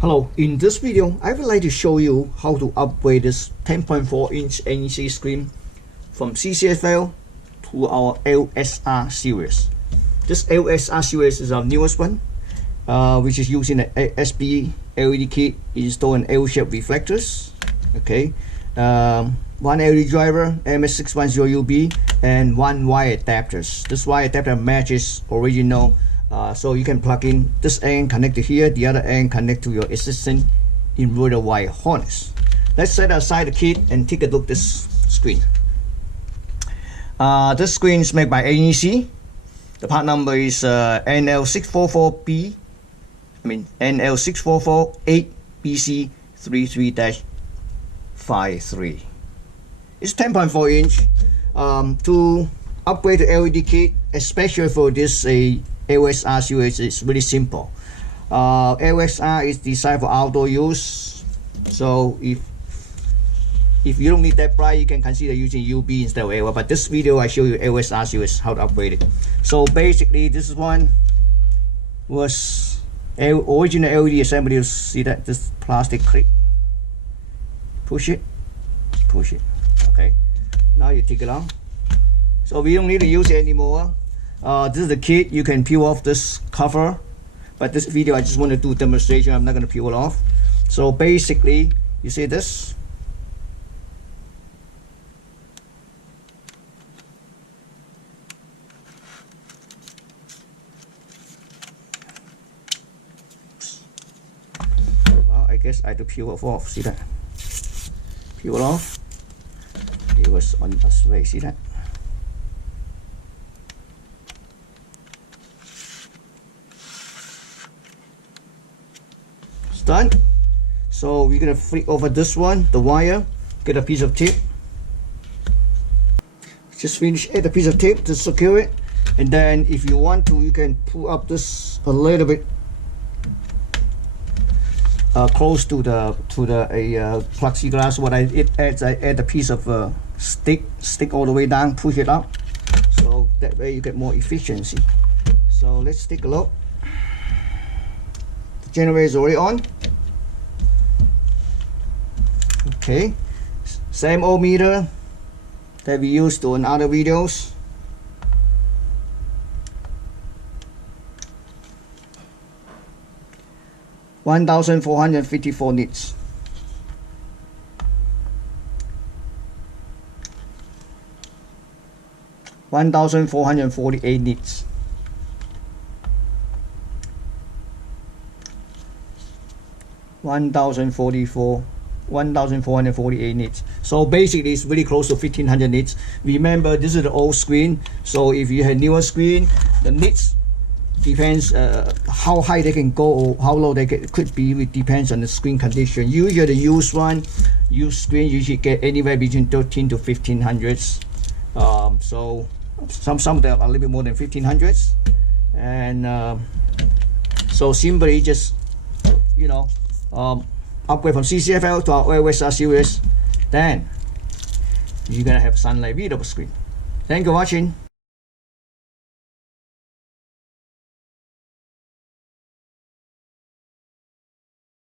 Hello, in this video I would like to show you how to upgrade this 10.4-inch NEC screen from CCFL to our LSR series. This LSR series is our newest one, which is using an SB LED kit, install an L-shaped reflectors, okay, one LED driver, MS610UB, and one wire adapters. This wire adapter matches original. So you can plug in this end, connect to here, the other end connect to your existing inverter wire harness. Let's set aside the kit and take a look at this screen. This screen is made by NEC. The part number is NL6448BC33-53. It's 10.4 inch. To upgrade the LED kit, especially for this LSR series, is really simple. LSR is designed for outdoor use, so if you don't need that bright, you can consider using UB instead of AOR. But this video I show you LSR series how to upgrade it. So basically, this one was original LED assembly. You see that this plastic clip. Push it. Okay. Now you take it out. So we don't need to use it anymore. This is the kit. You can peel off this cover, but this video I just want to do demonstration. I'm not going to peel it off. So basically, you see this. Well, I guess I have to peel it off. See that? Peel it off. It was on this way. See that? Done. So we're gonna flip over this one, the wire, get a piece of tape. Just finish add a piece of tape to secure it, and then if you want to, you can pull up this a little bit close to the plexiglass. What I add a piece of stick all the way down, push it up, so that way you get more efficiency. So let's take a look. Generator is already on. Okay, same old meter that we used on other videos. (1,454 nits). 1,448 nits. 1,448 nits. So basically it's really close to 1,500 nits. Remember, this is the old screen, so if you have newer screen, the nits depends how high they can go or how low they could be. It depends on the screen condition. Usually the used screen usually get anywhere between 13 to 1,500s. So some of them are a little bit more than 1,500s, and so simply just upgrade from CCFL to our LSR series, then you're gonna have sunlight readable screen. Thank you for watching.